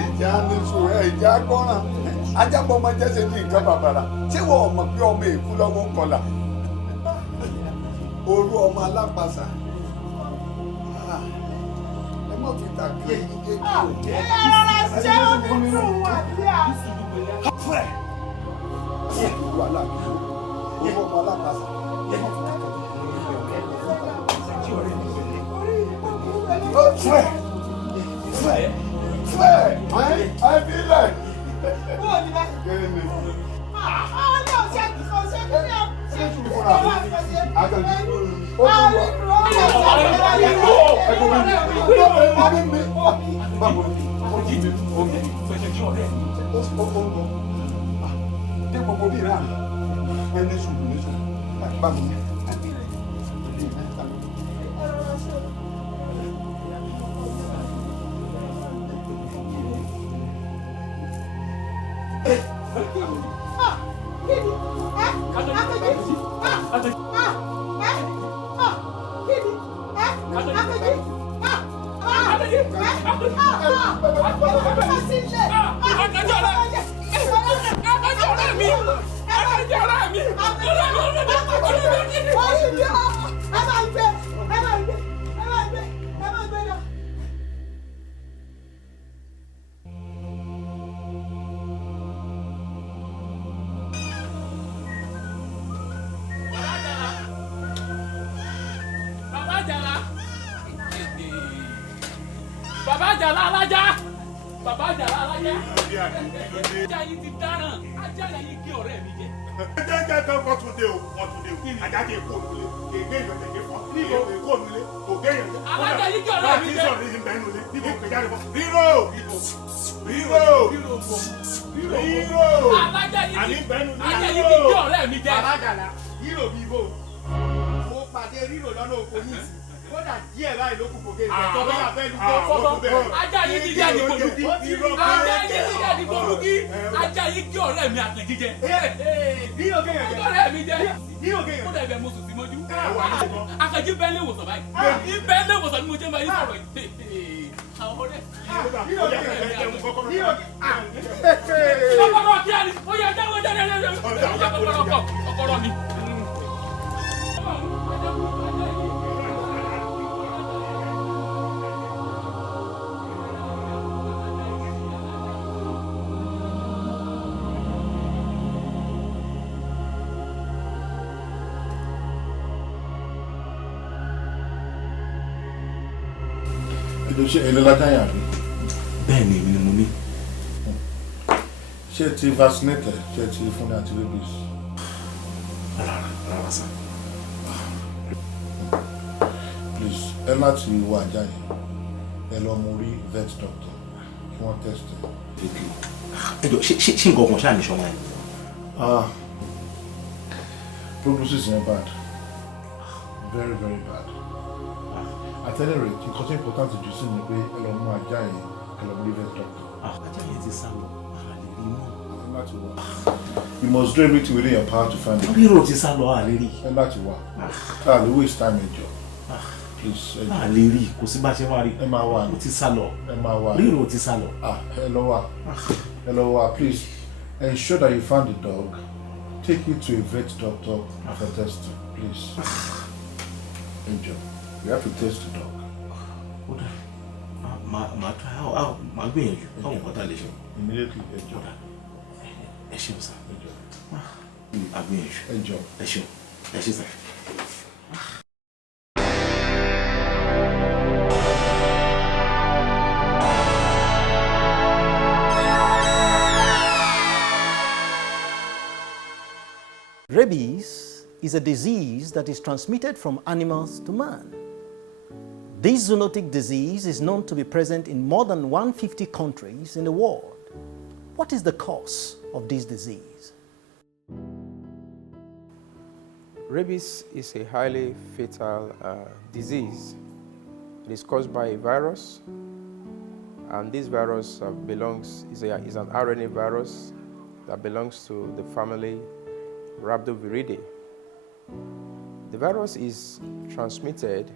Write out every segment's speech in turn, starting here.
ìjà ní sùn ìjà gbọ́ràn ajábọ̀ ọmọ jẹ́sẹ̀ ní nǹkan bàbàrà ṣé wọ́n mọ̀ pé ọmọ èkú lọ́wọ́ kọlà orú ọmọ alápàṣà ẹ mọ̀ fi tàbí ẹyin dé kí o jẹ́. ẹ rọra ṣe omi tún wà bí a. wàhálà orú ọmọ alápàṣà ẹ mọ̀ fi tàbí ṣe ẹlẹ́lájà yà rí. bẹ́ẹ̀ ni èmi ni mo ní. ṣé ti vaccinate ṣé ti fún ní anti rabies. rárá sá. please ẹ láti wọ ajá yẹn ẹ lọ mú rí vet doctor kí wọ́n test ẹ. ẹ jọ ṣé nǹkan kan ṣáà ní sọmọ yẹn. prognosis yẹn bad very very bad. At any rate, nǹkan tó important jù sí ni pé ẹ lọ mú ajá yẹn ẹ lọ mú rí vet doctor. ajá yẹn ti sá lọ àlè rí mọ́. láti wá. You must do everything within your power to find it. rírò ti sá lọ àlè rí. ẹ láti wá. àlè waste time ẹ jọ. Please ẹ jọ. àlè rí kò sí bá ṣe wá rí. ẹ máa wá ní. ó ti sá lọ. ẹ máa wá. rírò ti sá lọ. ẹ lọ wá. ẹ lọ wá. Please ensure that you found the dog. Take it to a vet doctor for testing. Please. Ẹ jọ. You have to test the dog. Oda, màá gbìyànjú. Báwo nǹkan tá a lè ṣe? Immediately, ẹ jọ. Ẹ ṣeun sá. Ẹ jọ. A gbìyànjú. Ẹ jọ. Ẹ ṣeun. Ẹ ṣe sá. Rabies is a disease that is transmitted from animals to man. This zoonotic disease is known to be present in more than 150 countries in the world. What is the cause of this disease? Rabies is a highly fatal disease. It is caused by a virus, and this virus is an RNA virus that belongs to the family Rabies. The virus is transmitted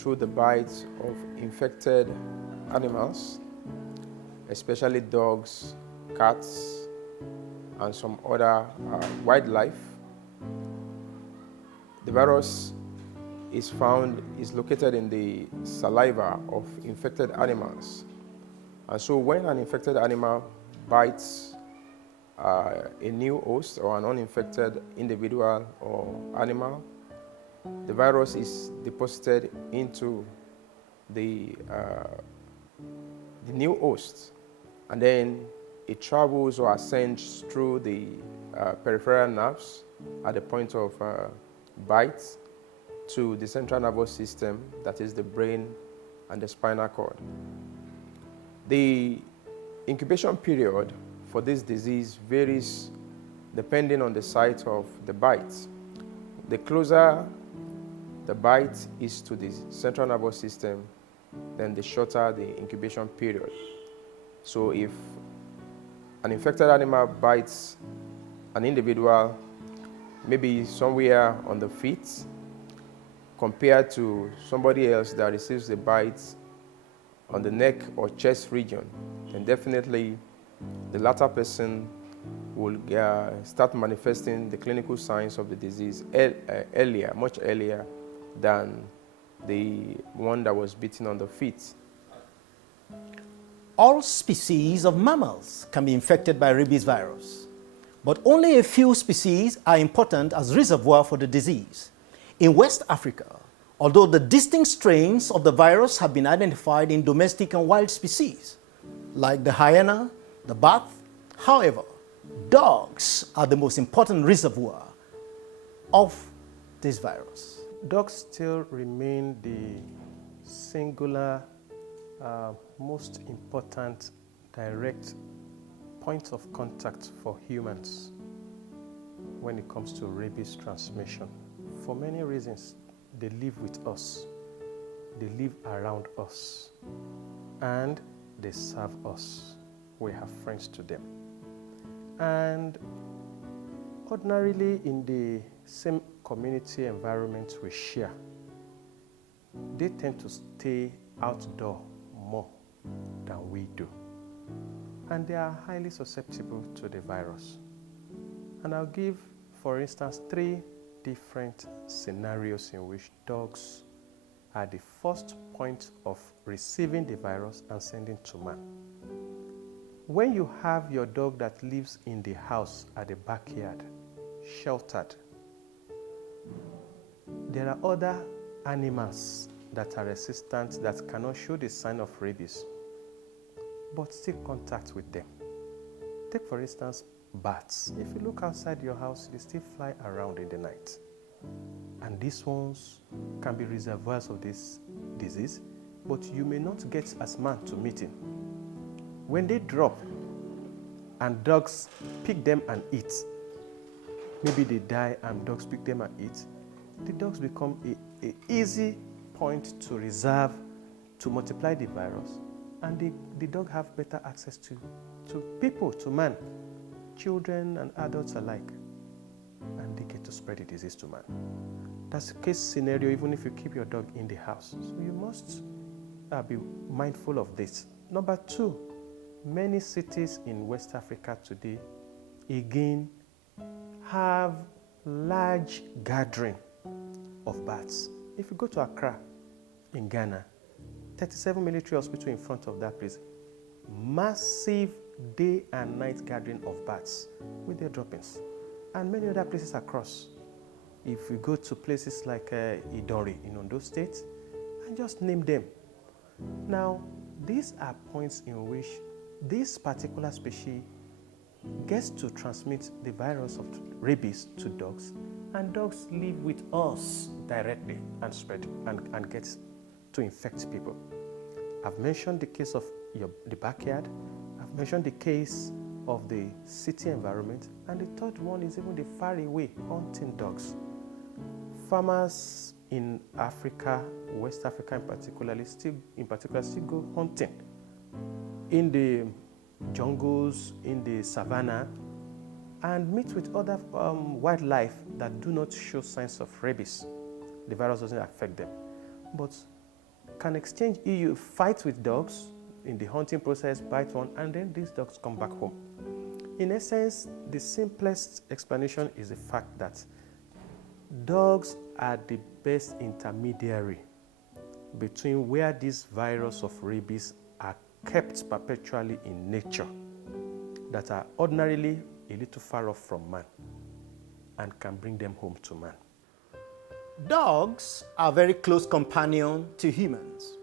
through the bites of infected animals, especially dogs, cats, and some other wildlife. The virus is located in the saliva of infected animals. And so when an infected animal bites a new host or an uninfected individual or animal, the virus is deposited into the new host, and then it travels or ascends through the peripheral nerves at the point of bite to the central nervous system, that is the brain and the spinal cord. The incubation period for this disease varies depending on the site of the bite. The closer the bite is to the central nervous system, then the shorter the incubation period. So if an infected animal bites an individual, maybe somewhere on the feet, compared to somebody else that receives the bite on the neck or chest region, then definitely the latter person will start manifesting the clinical signs of the disease earlier, much earlier than the one that was bitten on the feet. All species of mammals can be infected by rabies virus, but only a few species are important as reservoir for the disease. In West Africa, although the distinct strains of the virus have been identified in domestic and wild species, like the hyena, the bat, however, dogs are the most important reservoir of this virus. Dogs still remain the singular, most important direct point of contact for humans when it comes to rabies transmission. For many reasons, they live with us, they live around us, and they serve us. We have friends to them. And ordinarily in the same community environment we share, they tend to stay outdoor more than we do. And they are highly susceptible to the virus. And I'll give, for instance, 3 different scenarios in which dogs are the first point of receiving the virus and sending to man. When you have your dog that lives in the house at the backyard, sheltered, there are other animals that are resistant that cannot show the sign of rabies, but still contact with them. Take, for instance, bats. If you look outside your house, they still fly around in the night. And these ones can be reservoirs of this disease, but you may not get as man to meet him. When they drop and dogs pick them and eat, maybe they die and dogs pick them and eat, the dogs become an easy point to reserve, to multiply the virus, and the dog have better access to people, to man, children and adults alike, and they get to spread the disease to man. That's a case scenario even if you keep your dog in the house. So you must be mindful of this. Number 2, many cities in West Africa today, again, have large gathering of bats. If you go to Accra in Ghana, 37 military hospital in front of that place, massive day and night gathering of bats with their droppings, and many other places across. If we go to places like Ibadan in Ondo State, and just name them. Now, these are points in which this particular species gets to transmit the virus of rabies to dogs, and dogs live with us directly and spread and get to infect people. I've mentioned the case of the backyard. I've mentioned the case of the city environment, and the third one is even the far away hunting dogs. Farmers in Africa, West Africa in particular, still go hunting in the jungles, in the savannah, and meet with other wildlife that do not show signs of rabies. The virus doesn't affect them. But can exchange, you fight with dogs in the hunting process, bite one, and then these dogs come back home. In essence, the simplest explanation is the fact that dogs are the best intermediary between where this virus of rabies are kept perpetually in nature, that are ordinarily a little far off from man, and can bring them home to man. Dogs are very close companion to humans.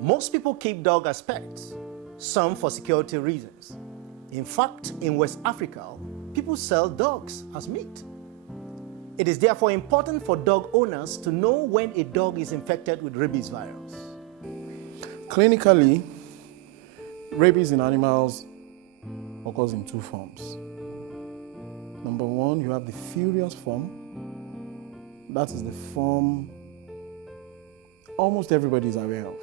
Most people keep dogs as pets, some for security reasons. In fact, in West Africa, people sell dogs as meat. It is therefore important for dog owners to know when a dog is infected with rabies virus. Clinically, rabies in animals occurs in two forms. Number one, you have the furious form. That is the form almost everybody is aware of.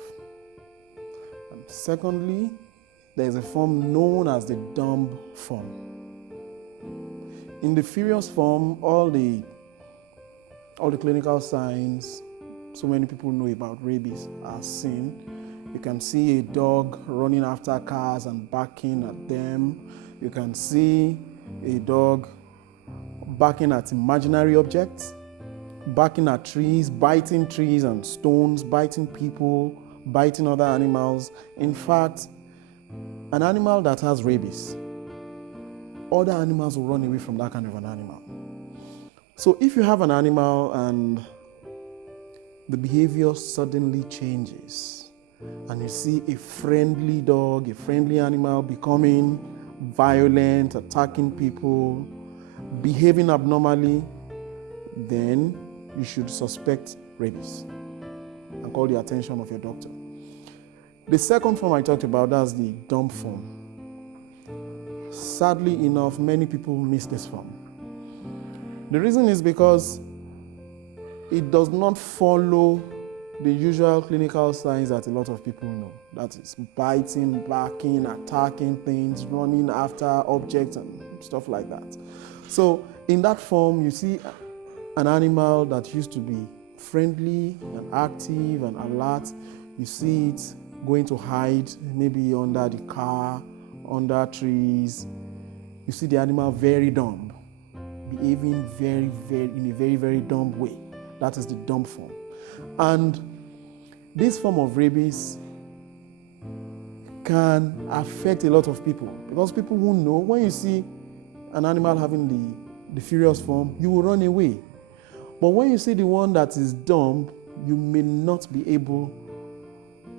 And secondly, there is a form known as the dumb form. In the furious form, all the clinical signs so many people know about rabies are seen. You can see a dog running after cars and barking at them. You can see a dog barking at imaginary objects, barking at trees, biting trees and stones, biting people, biting other animals. In fact, an animal that has rabies, other animals will run away from that kind of an animal. So if you have an animal and the behavior suddenly changes, and you see a friendly dog, a friendly animal becoming violent, attacking people, behaving abnormally, then you should suspect rabies and call the attention of your doctor. The second form I talked about, that's the dumb form. Sadly enough, many people miss this form. The reason is because it does not follow the usual clinical signs that a lot of people know. That is biting, barking, attacking things, running after objects and stuff like that. So in that form, you see an animal that used to be friendly and active and alert. You see it going to hide maybe under the car, under trees. You see the animal very dumb, behaving in a very dumb way. That is the dumb form. And this form of rabies can affect a lot of people, because people who know, when you see an animal having the furious form, you will run away. But when you see the one that is dumb, you may not be able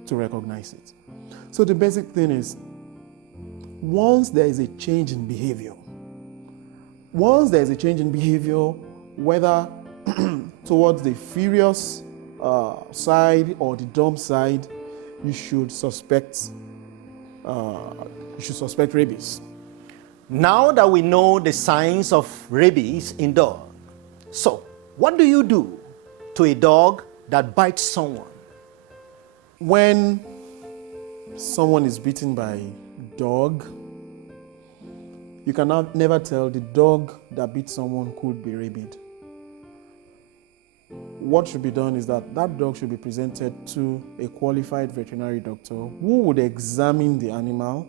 to recognize it. So the basic thing is, once there is a change in behavior, whether towards the furious side or the dumb side, you should suspect rabies. Now that we know the signs of rabies in dogs, so what do you do to a dog that bites someone? When someone is bitten by a dog, you can never tell the dog that bit someone could be rabid. What should be done is that dog should be presented to a qualified veterinary doctor who would examine the animal,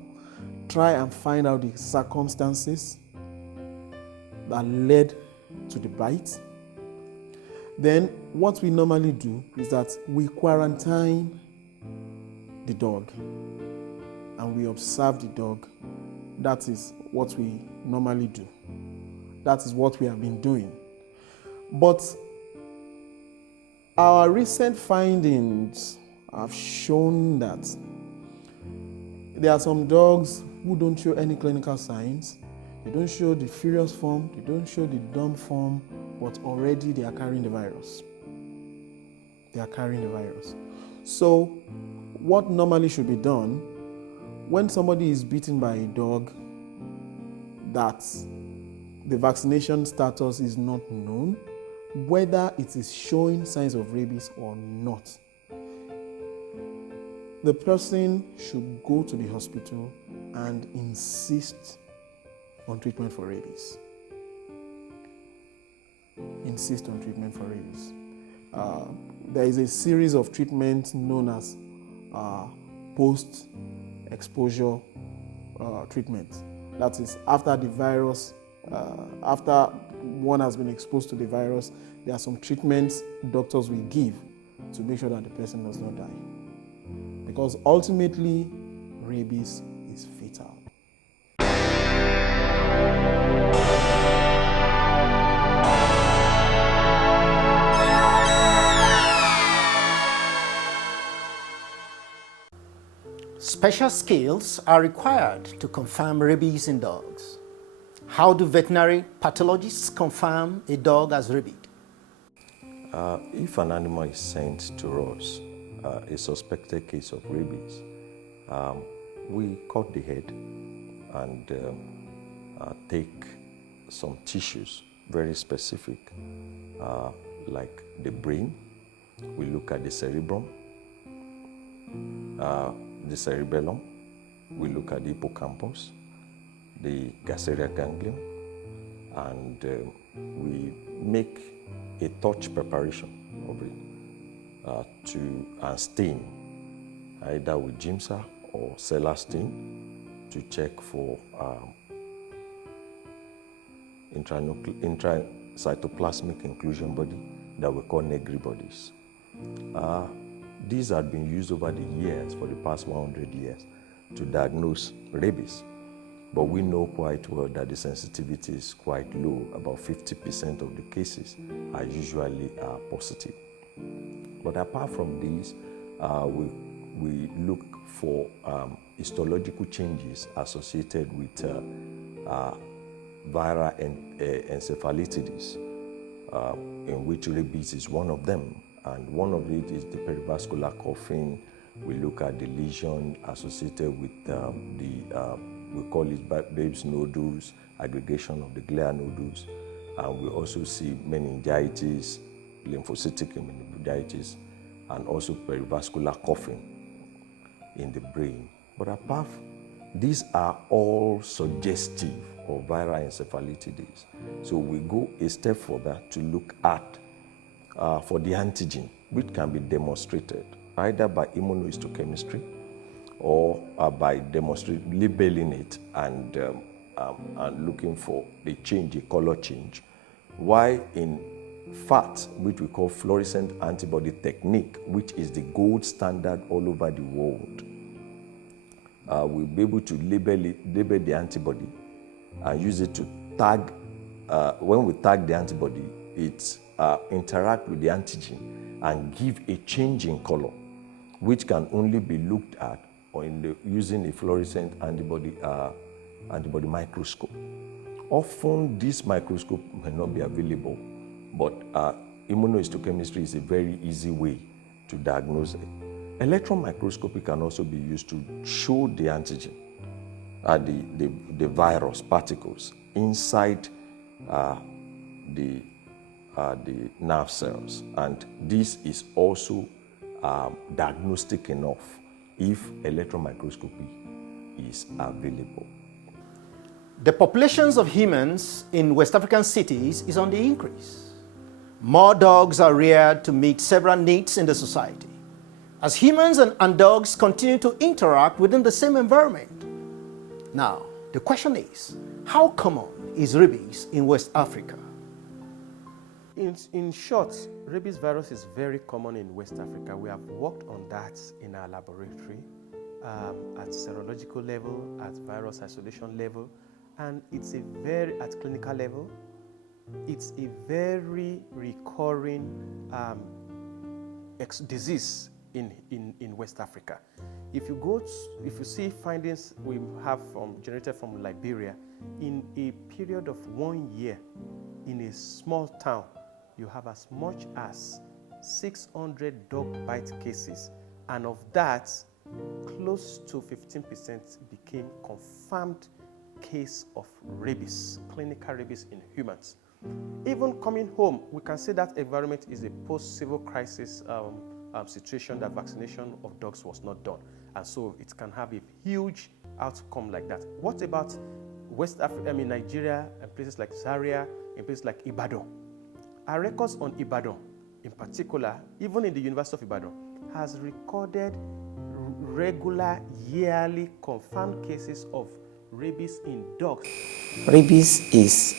try and find out the circumstances that led to the bite. Then what we normally do is that we quarantine the dog and we observe the dog. That is what we normally do. That is what we have been doing. But our recent findings have shown that there are some dogs who don't show any clinical signs. They don't show the furious form, they don't show the dumb form, but already they are carrying the virus. So what normally should be done when somebody is bitten by a dog that the vaccination status is not known, whether it is showing signs of rabies or not, the person should go to the hospital and insist on treatment for rabies. there is a series of treatments known as post-exposure treatment. That is, after the virus, after one has been exposed to the virus, there are some treatments doctors will give to make sure that the person does not die. Because ultimately, rabies is fatal. Special skills are required to confirm rabies in dogs. How do veterinary pathologists confirm a dog has rabies? If an animal is sent to us, a suspected case of rabies, we cut the head and take some tissues, very specific, like the brain. We look at the cerebrum, the cerebellum. We look at the hippocampus, the gastric ganglion, and we make a touch preparation of it and stain, either with Giemsa or cellar stain, to check for intracytoplasmic inclusion body that we call Negri bodies. These have been used over the years, for the past 100 years, to diagnose rabies. But we know quite well that the sensitivity is quite low. About 50% of the cases are usually positive. But apart from these, we look for histological changes associated with viral encephalitides, in which rabies is one of them. And one of it is the perivascular coughing. We look at the lesion associated with we call it Babes nodules, aggregation of the glia nodules. And we also see meningitis, lymphocytic meningitis, and also perivascular coughing in the brain. But apart, these are all suggestive of viral encephalitides. So we go a step further to look at for the antigen, which can be demonstrated either by immunohistochemistry or by labeling it and looking for the change, a color change. Why in fact, which we call fluorescent antibody technique, which is the gold standard all over the world, we'll be able to label the antibody and use it to tag. When we tag the antibody, it interact with the antigen and give a change in color, which can only be looked at using a fluorescent antibody microscope. Often this microscope may not be available, but immunohistochemistry is a very easy way to diagnose it. Electron microscopy can also be used to show the antigen, the virus particles inside the nerve cells, and this is also diagnostic enough if electron microscopy is available. The populations of humans in West African cities is on the increase. More dogs are reared to meet several needs in the society, as humans and dogs continue to interact within the same environment. Now, the question is, how common is rabies in West Africa? In short, rabies virus is very common in West Africa. We have worked on that in our laboratory at serological level, at virus isolation level, and at clinical level, it's a very recurring disease in West Africa. If you see findings we have generated from Liberia, in a period of 1 year, in a small town, you have as much as 600 dog bite cases, and of that, close to 15% became confirmed case of rabies, clinical rabies in humans. Even coming home, we can say that environment is a post-civil crisis situation, that vaccination of dogs was not done, and so it can have a huge outcome like that. What about West Africa, Nigeria, and places like Zaria, and places like Ibadan? Our records on Ibadan in particular, even in the University of Ibadan, has recorded regular, yearly confirmed cases of rabies in dogs. Rabies is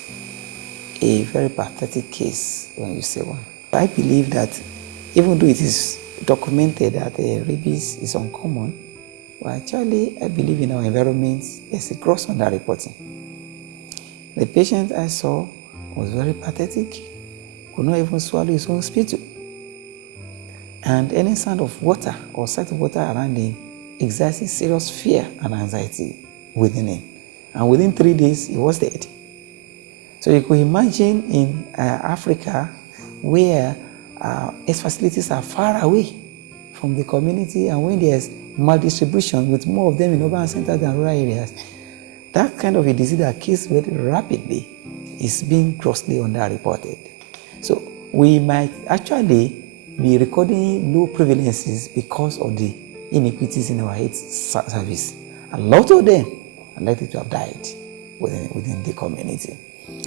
a very pathetic case when you say one. I believe that even though it is documented that rabies is uncommon, well, actually, I believe in our environment, there's a gross underreporting. The patient I saw was very pathetic, could not even swallow his own spittle. And any sound of water or sight of water around him exerted serious fear and anxiety within him. And within 3 days, he was dead. So you could imagine in Africa where health facilities are far away from the community, and when there's maldistribution with more of them in urban centers than rural areas, that kind of a disease that kills very rapidly is being grossly underreported. So we might actually be recording low prevalences because of the inequities in our health service. A lot of them are likely to have died within the community.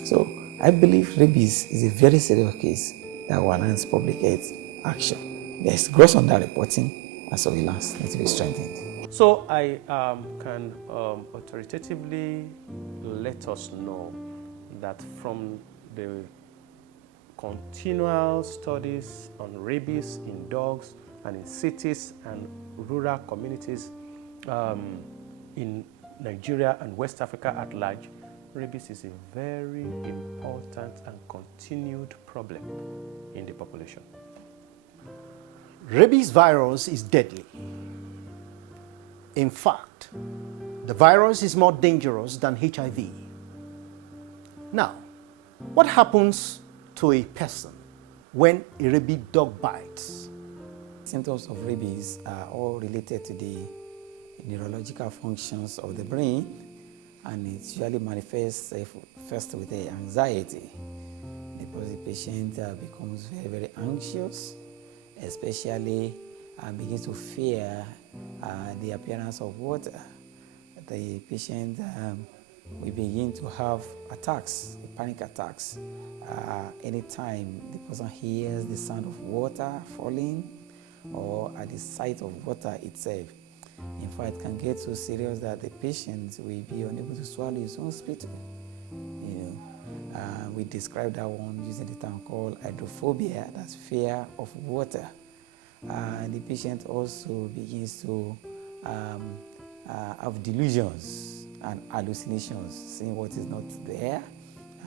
So I believe rabies is a very serious case that warrants public health action. There's gross underreporting and surveillance needs to be strengthened. So I can authoritatively let us know that from the continual studies on rabies in dogs and in cities and rural communities in Nigeria and West Africa at large, rabies is a very important and continued problem in the population. Rabies virus is deadly. In fact, the virus is more dangerous than HIV. Now, what happens to a person when a rabid dog bites? Symptoms of rabies are all related to the neurological functions of the brain, and it usually manifests first with anxiety, because the patient becomes very, very anxious, especially begins to fear the appearance of water. The patient will begin to have attacks, panic attacks, anytime the person hears the sound of water falling or at the sight of water itself. In fact, it can get so serious that the patient will be unable to swallow his own spittle. We describe that one using the term called hydrophobia, that's fear of water. The patient also begins to have delusions and hallucinations, seeing what is not there.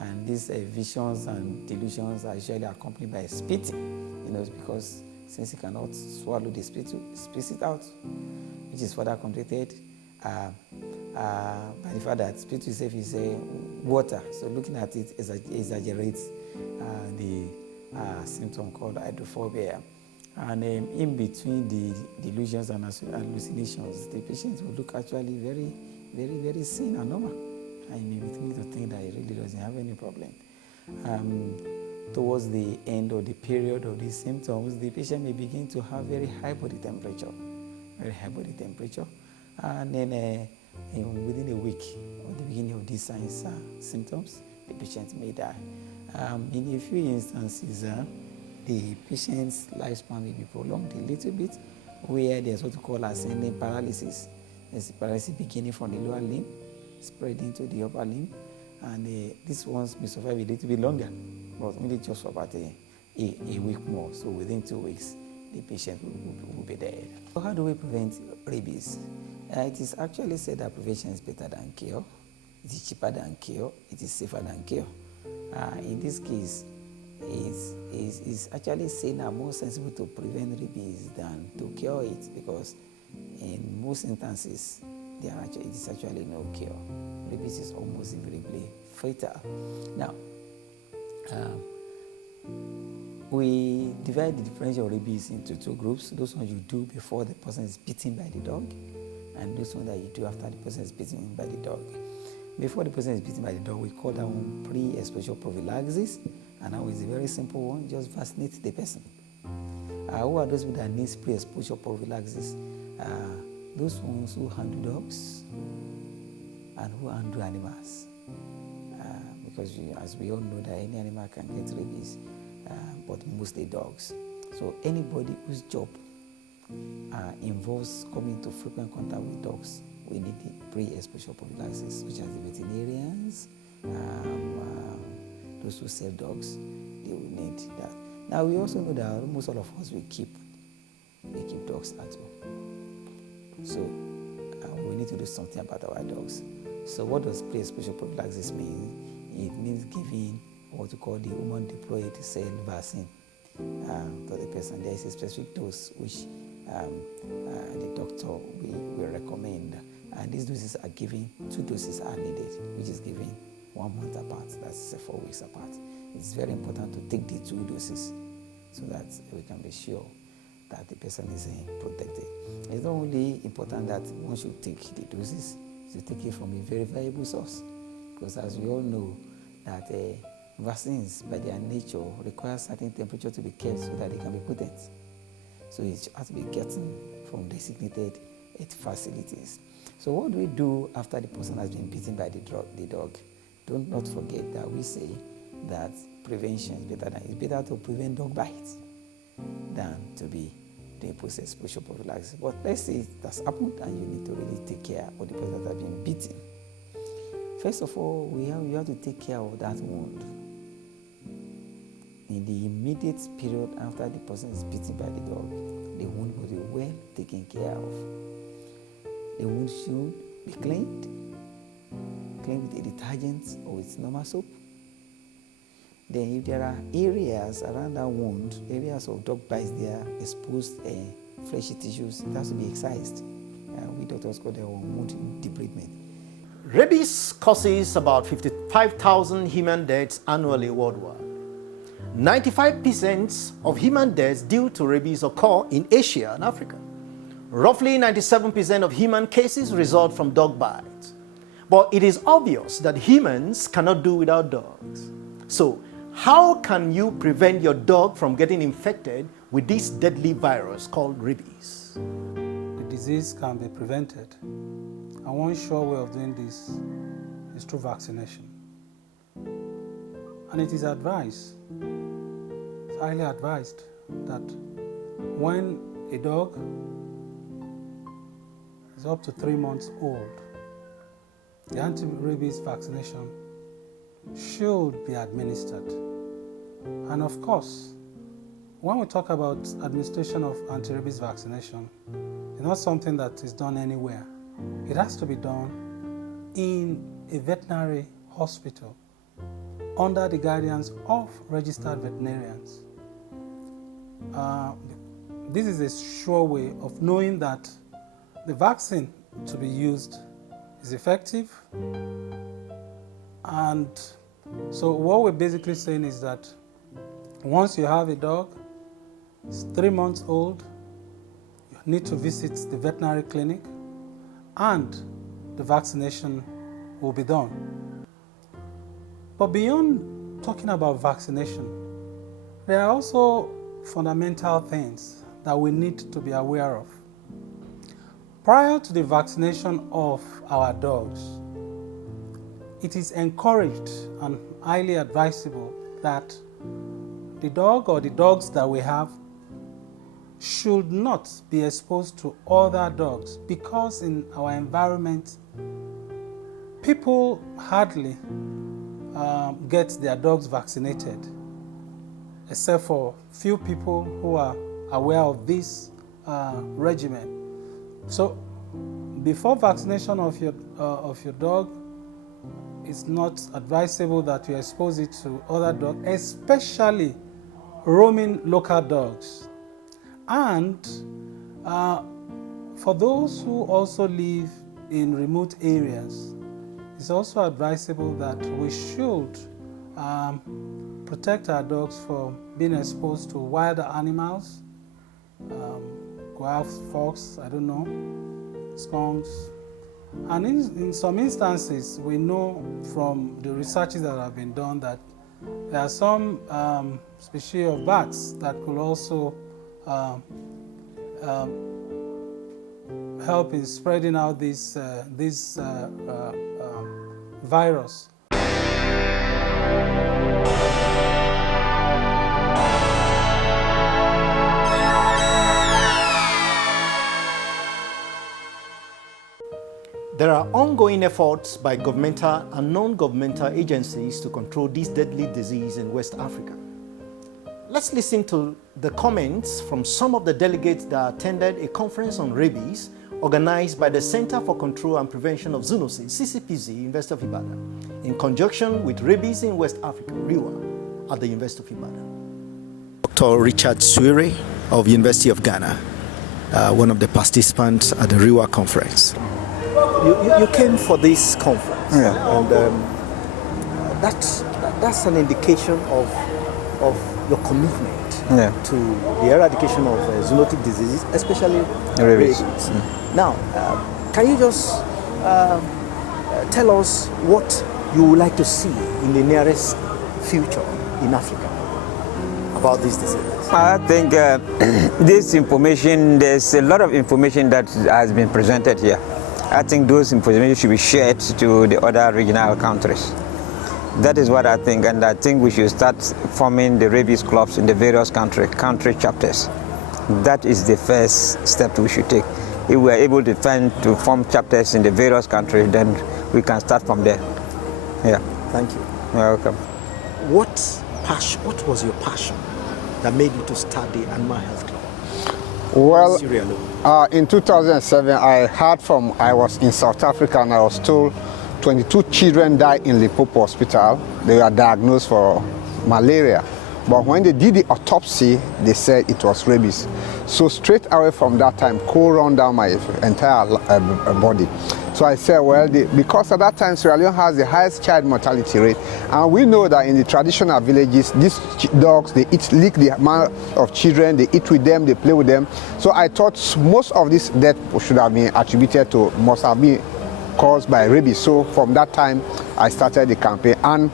And these visions and delusions are usually accompanied by spitting, because since he cannot swallow the spittle, he spits it out, which is further complicated by the fact that spittle itself is water. So looking at it exaggerates the symptom called hydrophobia. And in between the delusions and hallucinations, the patient will look actually very, very, very sane and normal. And you may be thinking to think that he really doesn't have any problem. Towards the end of the period of these symptoms, the patient may begin to have very high body temperature, and then within a week or the beginning of these signs symptoms, the patient may die. In a few instances, the patient's lifespan may be prolonged a little bit, where there's what we call ascending paralysis. There's paralysis beginning from the lower limb, spreading to the upper limb, and these ones may survive a little bit longer, but only just for about a week more. So within 2 weeks, the patient will be dead. So how do we prevent rabies? It is actually said that prevention is better than cure. It is cheaper than cure. It is safer than cure. In this case, it's actually seen as more sensible to prevent rabies than to cure it, because in most instances, it is actually no cure. Rabies is almost invariably fatal. Now, we divide the differential rabies into 2 groups. Those ones you do before the person is bitten by the dog, and those ones that you do after the person is bitten by the dog. Before the person is bitten by the dog, we call that one pre-exposure prophylaxis, and now it's a very simple one, just vaccinate the person. Who are those people that need pre-exposure prophylaxis? Those ones who handle dogs and who handle animals. Because as we all know that any animal can get rabies, but mostly dogs. So anybody whose job involves coming into frequent contact with dogs, we need the pre-exposure prophylaxis, such as the veterinarians, those who sell dogs, they will need that. Now we also know that almost all of us we keep dogs at home. So we need to do something about our dogs. So what does pre-exposure prophylaxis mean? It means giving what we call the human diploid cell vaccine to the person. There is a specific dose which the doctor will recommend. And these doses are given, 2 doses are needed, which is given 1 month apart, that's 4 weeks apart. It's very important to take the 2 doses so that we can be sure that the person is protected. It's not only important that one should take the doses, to take it from a very valuable source, because as we all know that vaccines by their nature require certain temperature to be kept so that they can be potent. So it has to be gotten from designated facilities. So what do we do after the person has been bitten by the dog? Do not forget that we say that prevention is better it's better to prevent dog bites than to be doing post-exposure prophylaxis. But let's say it has happened and you need to really take care of the person that has been bitten. First of all, you have to take care of that wound. In the immediate period after the person is bitten by the dog, the wound will be well taken care of. The wound should be cleaned with a detergent or with normal soap. Then if there are areas around that wound, areas of dog bites, there are exposed fleshy tissues, it has to be excised. We doctors call that wound debridement. Rabies causes about 55,000 human deaths annually worldwide. 95% of human deaths due to rabies occur in Asia and Africa. Roughly 97% of human cases result from dog bites. But it is obvious that humans cannot do without dogs. So, how can you prevent your dog from getting infected with this deadly virus called rabies? The disease can be prevented. And one sure way of doing this is through vaccination. And it is advised, it's highly advised, that when a dog is up to 3 months old, the anti-rabies vaccination should be administered. And of course, when we talk about administration of anti-rabies vaccination, it's not something that is done anywhere. It has to be done in a veterinary hospital under the guidance of registered veterinarians. This is a sure way of knowing that the vaccine to be used is effective. And so what we're basically saying is that once you have a dog, it's 3 months old, you need to visit the veterinary clinic and the vaccination will be done. But beyond talking about vaccination, there are also fundamental things that we need to be aware of. Prior to the vaccination of our dogs, it is encouraged and highly advisable that the dog or the dogs that we have should not be exposed to other dogs, because in our environment, people hardly get their dogs vaccinated, except for few people who are aware of this regimen. So before vaccination of your dog, it's not advisable that you expose it to other dogs, especially roaming local dogs. And for those who also live in remote areas, it's also advisable that we should protect our dogs from being exposed to wild animals, grouse, fox, I don't know, skunks. And in some instances, we know from the researches that have been done that there are some species of bats that could also help in spreading out this virus. There are ongoing efforts by governmental and non-governmental agencies to control this deadly disease in West Africa. Let's listen to the comments from some of the delegates that attended a conference on rabies organized by the Center for Control and Prevention of Zoonoses, CCPZ, University of Ibadan, in conjunction with Rabies in West Africa, RIWA, at the University of Ibadan. Dr. Richard Suire of University of Ghana, one of the participants at the RIWA conference. You came for this conference, and that's an indication of your commitment to the eradication of zoonotic diseases, especially rabies. Now, can you just tell us what you would like to see in the nearest future in Africa about these diseases? I think this information, there's a lot of information that has been presented here. I think those information should be shared to the other regional countries. That is what I think, and I think we should start forming the rabies clubs in the various country chapters. That is the first step we should take. If we are able to form chapters in the various countries, then we can start from there. Yeah. Thank you. You're welcome. What was your passion that made you to start the Animal Health Club? Well, in 2007, I was in South Africa and I was told 22 children died in Limpopo Hospital. They were diagnosed for malaria. But when they did the autopsy, they said it was rabies. So straight away from that time, cold run down my entire body. So I said, well, because at that time Sierra Leone has the highest child mortality rate, and we know that in the traditional villages, these dogs, they lick the amount of children, they eat with them, they play with them. So I thought most of this death should have been must have been caused by rabies. So from that time, I started the campaign. And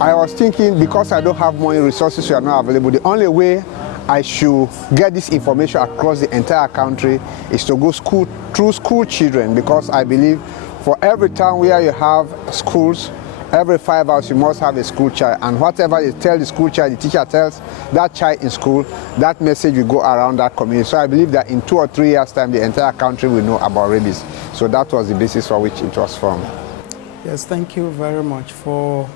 I was thinking, because I don't have money, resources are not available, the only way I should get this information across the entire country is to go through school children, because I believe for every town where you have schools, every 5 hours you must have a school child, and whatever you tell the school child, the teacher tells that child in school, that message will go around that community. So I believe that in 2 or 3 years' time, the entire country will know about rabies. So that was the basis for which it was formed. Yes, thank you very much. For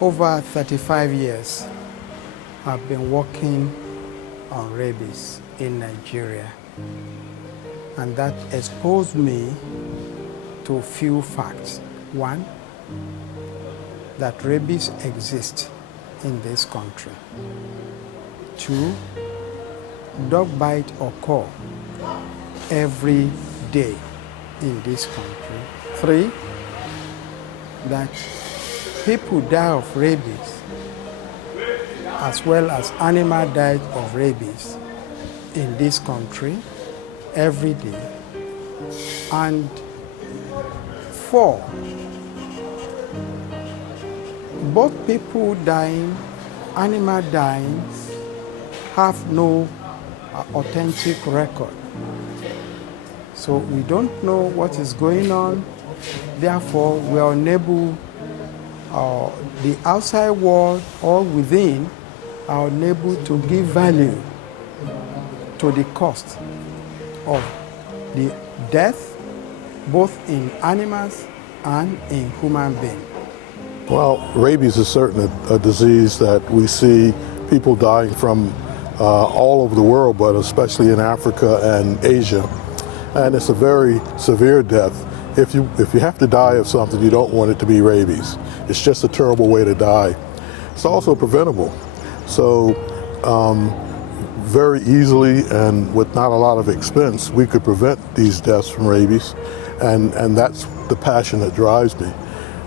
over 35 years, I've been working on rabies in Nigeria, and that exposed me to few facts. One, that rabies exists in this country. Two, dog bite occur every day in this country. Three, that people die of rabies as well as animals die of rabies in this country every day. And 4, both people dying, animal dying, have no authentic record. So we don't know what is going on. Therefore, we are unable, the outside world or within are unable to give value to the cost of the death, both in animals and in human beings. Well, rabies is certainly a disease that we see people dying from all over the world, but especially in Africa and Asia. And it's a very severe death. If you have to die of something, you don't want it to be rabies. It's just a terrible way to die. It's also preventable. So very easily and with not a lot of expense, we could prevent these deaths from rabies. And that's the passion that drives me.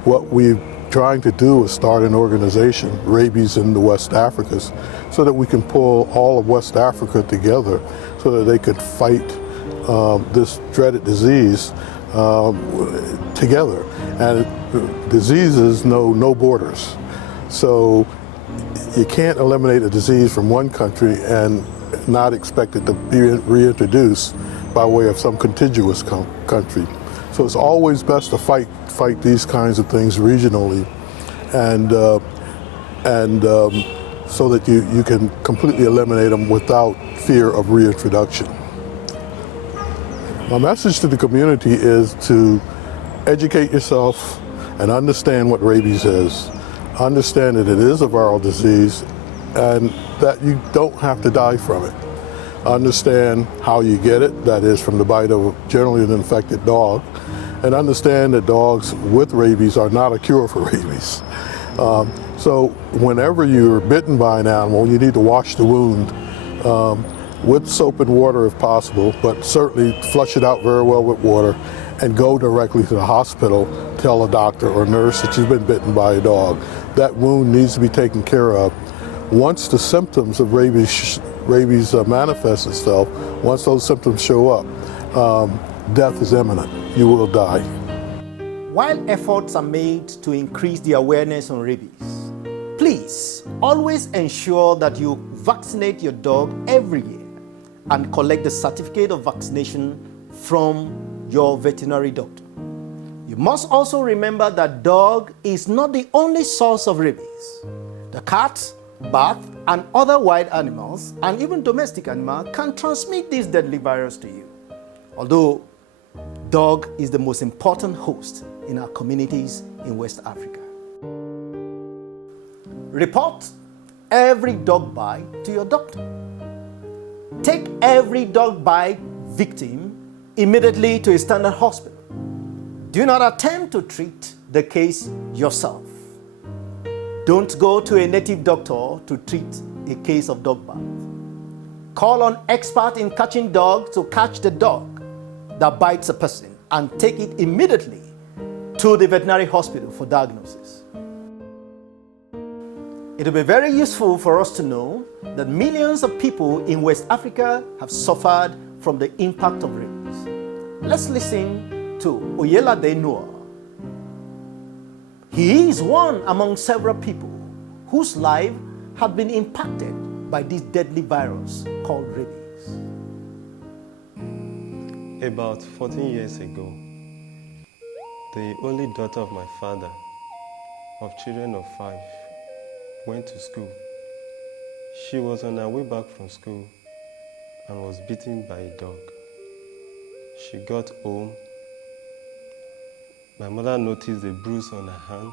What we're trying to do is start an organization, Rabies in the West Africas, so that we can pull all of West Africa together so that they could fight this dreaded disease together. And diseases know no borders. So you can't eliminate a disease from one country and not expect it to be reintroduced by way of some contiguous country. So it's always best to fight these kinds of things regionally, and so that you can completely eliminate them without fear of reintroduction. My message to the community is to educate yourself and understand what rabies is. Understand that it is a viral disease and that you don't have to die from it. Understand how you get it, that is from the bite of generally an infected dog, and understand that dogs with rabies are not a cure for rabies. So whenever you're bitten by an animal, you need to wash the wound with soap and water if possible, but certainly flush it out very well with water and go directly to the hospital. Tell a doctor or nurse that you've been bitten by a dog. That wound needs to be taken care of. Once the symptoms of rabies manifest itself, once those symptoms show up, death is imminent. You will die. While efforts are made to increase the awareness on rabies, please always ensure that you vaccinate your dog every year and collect the certificate of vaccination from your veterinary doctor. You must also remember that dog is not the only source of rabies. The cat, bat, and other wild animals, and even domestic animals, can transmit this deadly virus to you. Although dog is the most important host in our communities in West Africa. Report every dog bite to your doctor. Take every dog bite victim immediately to a standard hospital. Do not attempt to treat the case yourself. Don't go to a native doctor to treat a case of dog bite. Call on expert in catching dogs to catch the dog that bites a person and take it immediately to the veterinary hospital for diagnosis. It will be very useful for us to know that millions of people in West Africa have suffered from the impact of rabies. Let's listen to Oyelade Noah. He is one among several people whose life had been impacted by this deadly virus called rabies. About 14 years ago, the only daughter of my father, of children of 5, went to school. She was on her way back from school and was bitten by a dog. She got home. My mother noticed a bruise on her hand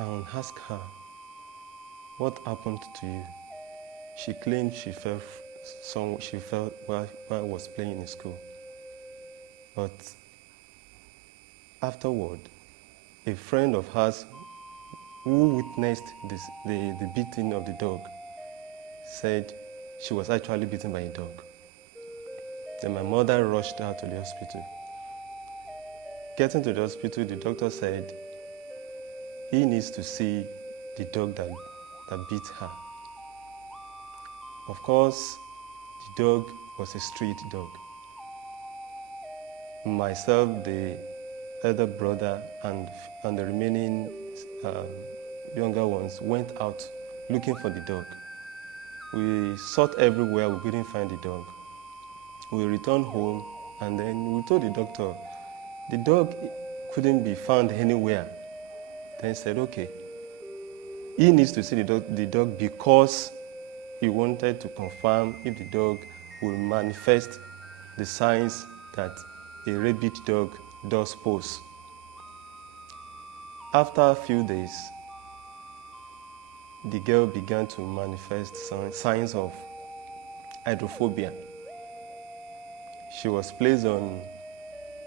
and asked her, "What happened to you?" She claimed she fell while I was playing in school. But afterward, a friend of hers who witnessed the beating of the dog said she was actually beaten by a dog. Then my mother rushed her to the hospital. Getting to the hospital, the doctor said he needs to see the dog that beat her. Of course, the dog was a street dog. Myself, the elder brother, and the remaining younger ones went out looking for the dog. We sought everywhere, we couldn't find the dog. We returned home and then we told the doctor, the dog couldn't be found anywhere. Then he said, okay, he needs to see the dog because he wanted to confirm if the dog will manifest the signs that a rabid dog does pose. After a few days, the girl began to manifest signs of hydrophobia. She was placed on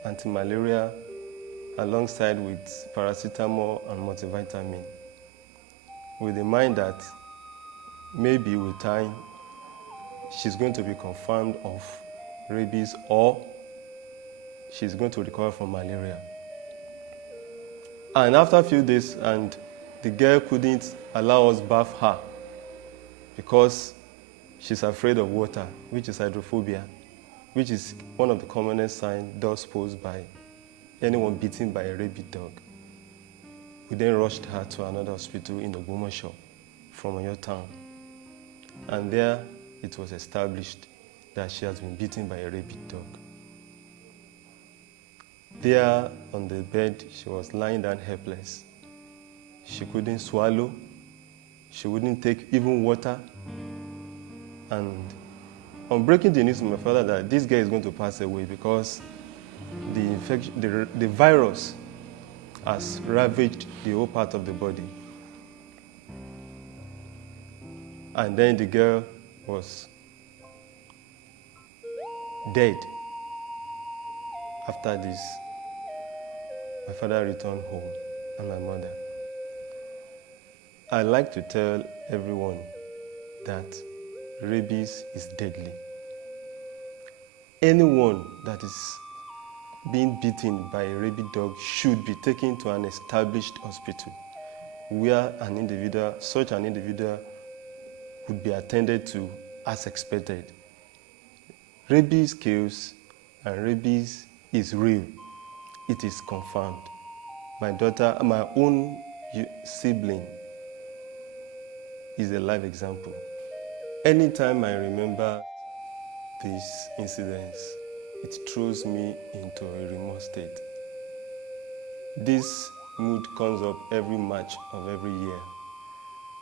anti-malaria alongside with paracetamol and multivitamin, with the mind that maybe with time she's going to be confirmed of rabies or she's going to recover from malaria. And after a few days, and the girl couldn't allow us bath her because she's afraid of water, which is hydrophobia, which is one of the commonest signs thus posed by anyone bitten by a rabid dog. We then rushed her to another hospital in Ogbomoso from your town. And there it was established that she has been bitten by a rabid dog. There on the bed, she was lying down helpless. She couldn't swallow. She wouldn't take even water. And On breaking the news to my father that this guy is going to pass away because the infection, the virus has ravaged the whole part of the body. And then the girl was dead. After this, my father returned home and my mother. I like to tell everyone that rabies is deadly. Anyone that is being bitten by a rabid dog should be taken to an established hospital where such an individual would be attended to as expected. Rabies kills, and rabies is real. It is confirmed. My daughter, my own sibling, is a live example. Anytime I remember these incidents, it throws me into a remote state. This mood comes up every March of every year.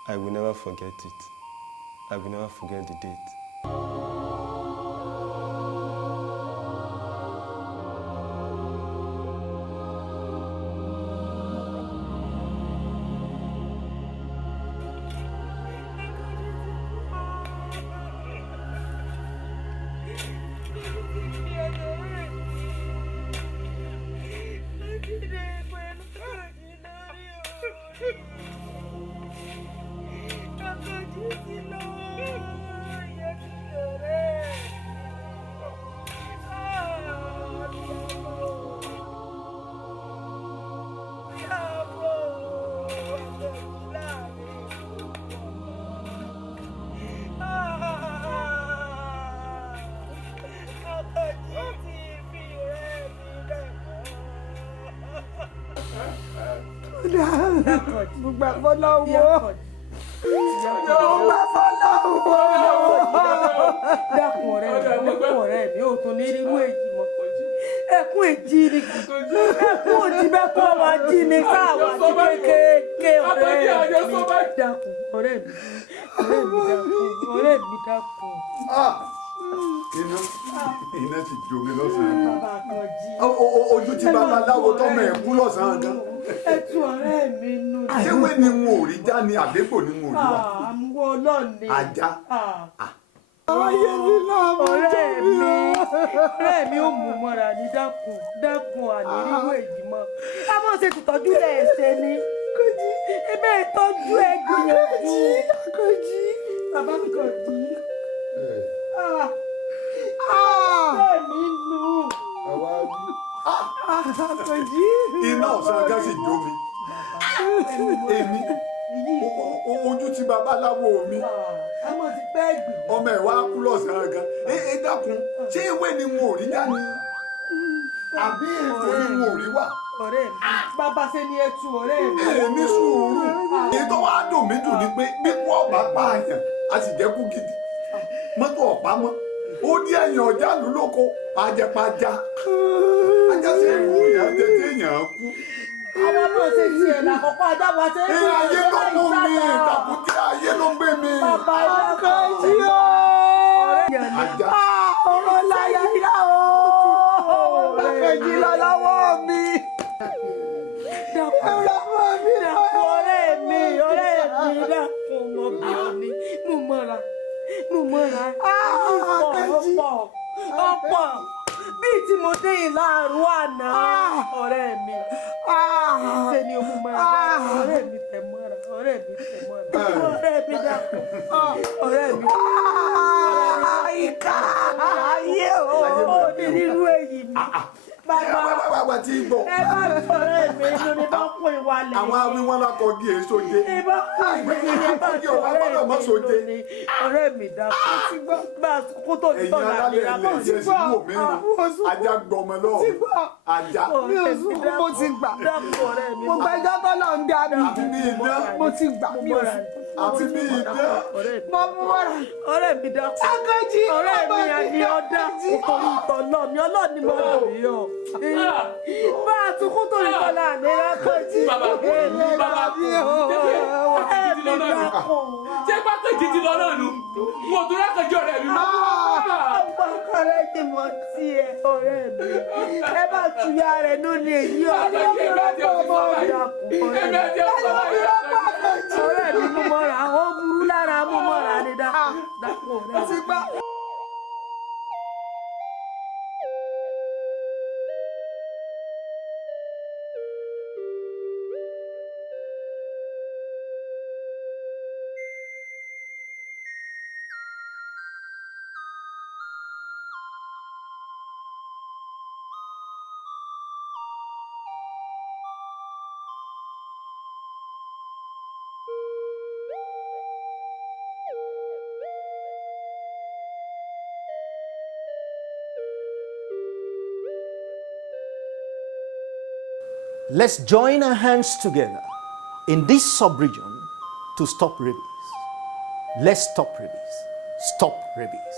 I will never forget it. I will never forget the date. Mo gbà fọlọ́wọ́. Dákun ọ̀rẹ́ mi ò tún ní irú èyí mọ́. Ẹkún èjì ni ẹkún òjì bẹ́ẹ̀ kọ́ wa jí ni káàwá sí kékeré ọ̀rẹ́ mi. Dákun ọ̀rẹ́ mi dákun. Iná ti jó mi lọ́sàn-án gan. Ojú ti babaláwo tọ́mọ ẹ̀ kú lọ́sàn-án gan. Ẹ̀tù ọ̀rẹ́ mi nù. Ṣé wé ni mo ò rí já ni àdépò ni mo ò rí wá? Àmúwọ́ ọlọ́ọ̀ni. Ajá. Ayé mi náà mo tóbi o. Ọ̀rẹ́ mi ò mú mọ́ra ní dákun àníríwò èyí mọ́. A mọ̀ ṣe tìtọ́jú rẹ̀ ṣe ni. Ibẹ̀ ìtọ́jú ẹ̀ gbìyànjú. Bàbá mi kò jí. Ọ̀rẹ́ mi nù. Iná ọ̀sán ajá sì jó mi. Èmi ojú ti babaláwo mi. Ọmọ ẹ̀ wá kú lọ́sàn-án gan. Ẹ dákun, ṣé ewé ni mo ò rí já ni? Àbí ètò ni mo ò rí wà? Ọ̀rẹ́ mi, bàbá ṣe ni ẹtù ọ̀rẹ́ mi. Èmi sùúrù. Èyí tó wá dùn mí jù ni pé bí wọ́n bá pààyàn, a sì jẹ́ kú gidi. Mọ́tò ọ̀pá mọ́. Ó ní ẹ̀yìn ọ̀já lù lóko, àjẹpàjá. Ajá ṣe é wù yàn jẹ́ téèyàn kú. Àwọn ọmọ ṣe tiẹ̀ lákọ̀ọ́kọ́ ajá wa ṣe é wù. Ayé ló mú mi, ìtàkùtì ayé ló gbé mi. Bàbá ọkọ jí o. Ajá. Ọ̀rọ̀ láyà yá o. Bàbá jí lọ lọ́wọ́ mi. Ọ̀rẹ́ mi dákun mọ bí o ní. Mo mọ́ra. Ọ̀pọ̀. Bí tí mo dé ìlàrú àná. Ọ̀rẹ́ mi. Ṣé ni o mú mọ́ra? Ọ̀rẹ́ mi tẹ̀ mọ́ra. Ọ̀rẹ́ mi dákun. Ọ̀rẹ́ mi. Ìkà ayé o. Ó ní nínú èyí mi. Bàbá tí ń bọ̀. Ẹ bá sọ̀rọ̀ èmi inú ni bá kún ìwàlẹ̀. Àwọn awíwọ́n lákọ̀ di èso jẹ. Ẹ bá kún ìwàlẹ̀ bá sọ̀rọ̀ èmi inú ni ọ̀rẹ́ mi dákun. Bá a kó tó ní tọ́lá mi rà bọ́ sí gbọ́. Ajá gbọmọ lọ́wọ́. Ajá. Mo ti gbà. Mo gba ẹjọ́ tọ́lọ̀ ń dá mi. Àti bí iná. Mo ti gbà. Àti bí iná. Mo mú wọ́n. Ọ̀rẹ́ mi dákun. Sákàjì. Ọ̀rẹ́ mi àní ọ̀dà. Nítorí ìtọ̀ náà mi ọlọ́ọ̀ni mo rà mí o. Bá a tún kó tó ní tọ́lá ní rákọ̀jì. Bàbá mi o. Ọ̀rẹ́ mi náà nù. Ṣé pákéjì ti lọ náà nù? Mo tún rákàjì ọ̀rẹ́ mi. Ọ̀rẹ́ ti mọ̀ sí ẹ ọ̀rẹ́ mi. Ẹ bá tuya rẹ̀ ló lè yí ọ̀rẹ́ mi. Ọ̀rẹ́ mi mú mọ́ra, ó burú lára mú mọ́ra ni dákun ọ̀rẹ́ mi. Let's join our hands together in this sub-region to stop rabies. Let's stop rabies. Stop rabies.